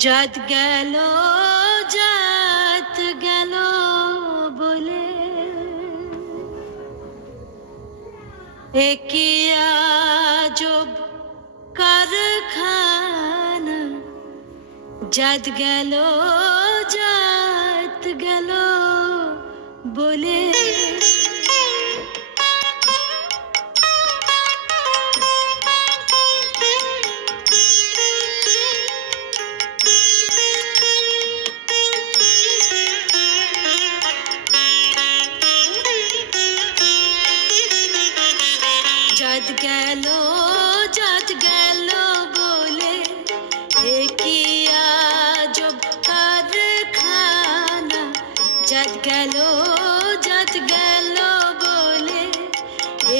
জাত গেল জাত গেল বলে একই আজব কারখানা জাত গেল বলে জাত গেল বলে একই আজব কারখানা জাত গেল বলে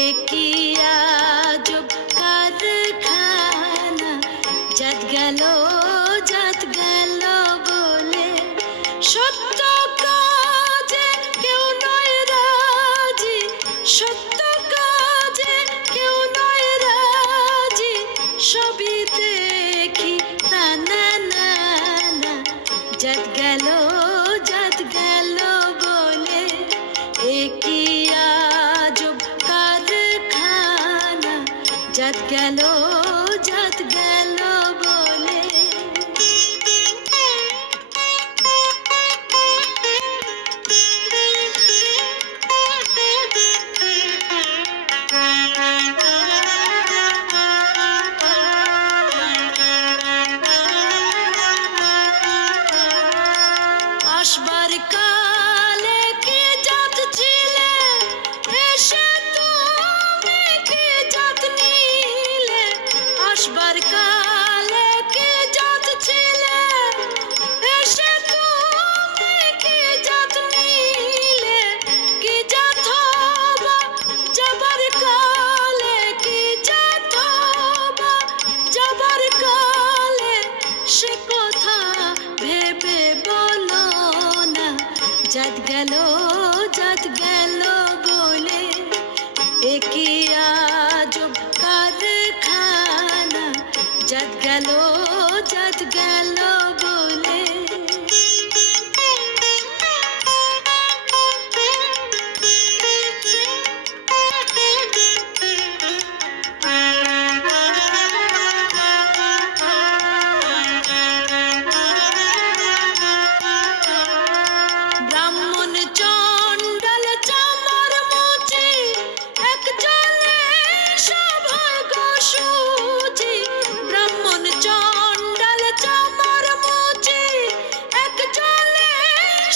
একই আজব কারখানা জাত গেল বলে সত্য কাজে কেউ নয় রাজি সত্য কাজে কেউ নয় রাজি সবই দেখি না না না না জাত গেল বলে একই আজব কারখানা জাত গেল বলে আসবার কালে কি জাত ছিলে এসে তুমি কি জাত নিলে আসবার কালে কি জাত ছিলে এসে তুমি কি জাত নিলে কি জাত হবা যাবার কালে কি জাত হবা যাবার কালে সে কথা ভেবে বলো জাত গেল বলে একই আজব কারখানা জাত গেল বলে ব্রাহ্মণ চণ্ডাল চামার মুচি এক জলে সভয় গোসুচি ব্রাহ্মণ চণ্ডাল চামার মুচি এক জলে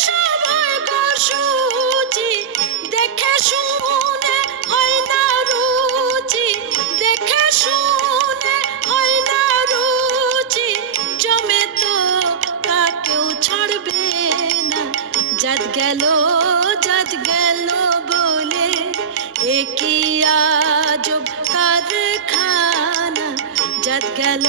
সভয় গোসুচি দেখে শুনে হয় না রুচি দেখে শুনে হয় না রুচি জমে তো কাকেও ছাড়বে না জাত গেল বলে একই আজব কারখানা জাত গেল